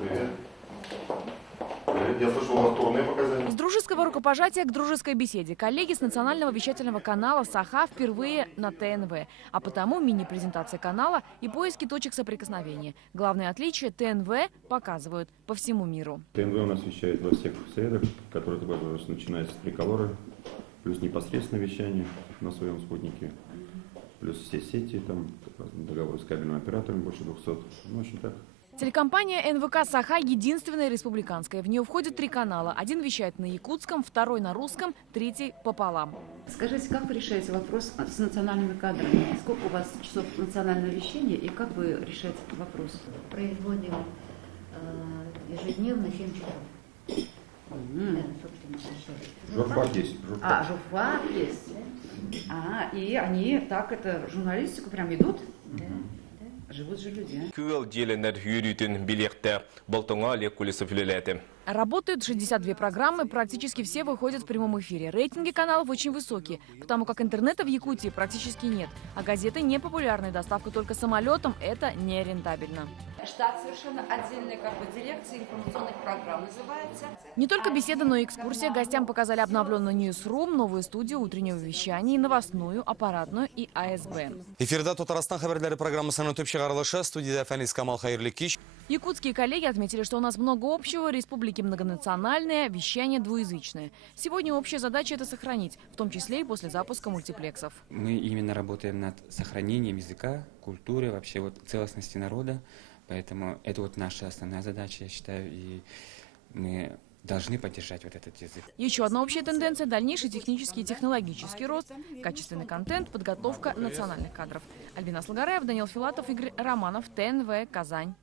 Привет. Привет. Я слышал, у вас турне показали. С дружеского рукопожатия к дружеской беседе. Коллеги с национального вещательного канала «Саха» впервые на ТНВ. А потому мини-презентация канала и поиски точек соприкосновения. Главное отличие – ТНВ показывают по всему миру. ТНВ у нас вещает во всех средах, которые начинается с триколора, плюс непосредственное вещание на своем спутнике, плюс все сети, там договоры с кабельным оператором больше 200. Ну, в общем, так. Телекомпания НВК «Саха» единственная республиканская. В нее входят 3 канала. Один вещает на якутском, второй на русском, третий пополам. Скажите, как вы решаете вопрос с национальными кадрами? Сколько у вас часов национального вещания и как вы решаете этот вопрос? Производим ежедневно 7 часов. Это, собственно, часов. Журфак есть. А, журфак есть. И они так, это журналистику прям идут? Живут же люди, а? Работают 62 программы, практически все выходят в прямом эфире. Рейтинги каналов очень высокие, потому как интернета в Якутии практически нет. А газеты непопулярны, доставка только самолетом – это нерентабельно. Штат совершенно отдельной дирекции информационных программ называется. Не только беседа, но и экскурсия. Гостям показали обновленный Newsroom, новую студию утреннего вещания, новостную, аппаратную и АСБ. Эфирда Татарстан хабарлары программасының төп чыгарылышы, студияда Фәнис Камал Хайырлы кич. Якутские коллеги отметили, что у нас много общего, республики многонациональные, вещание двуязычное. Сегодня общая задача – это сохранить, в том числе и после запуска мультиплексов. Мы именно работаем над сохранением языка, культуры, вообще целостности народа. Поэтому это наша основная задача, я считаю, и мы должны поддержать этот язык. Еще одна общая тенденция – дальнейший технический и технологический рост, качественный контент, подготовка национальных кадров. Альбина Слугараев, Даниил Филатов, Игорь Романов, ТНВ, Казань.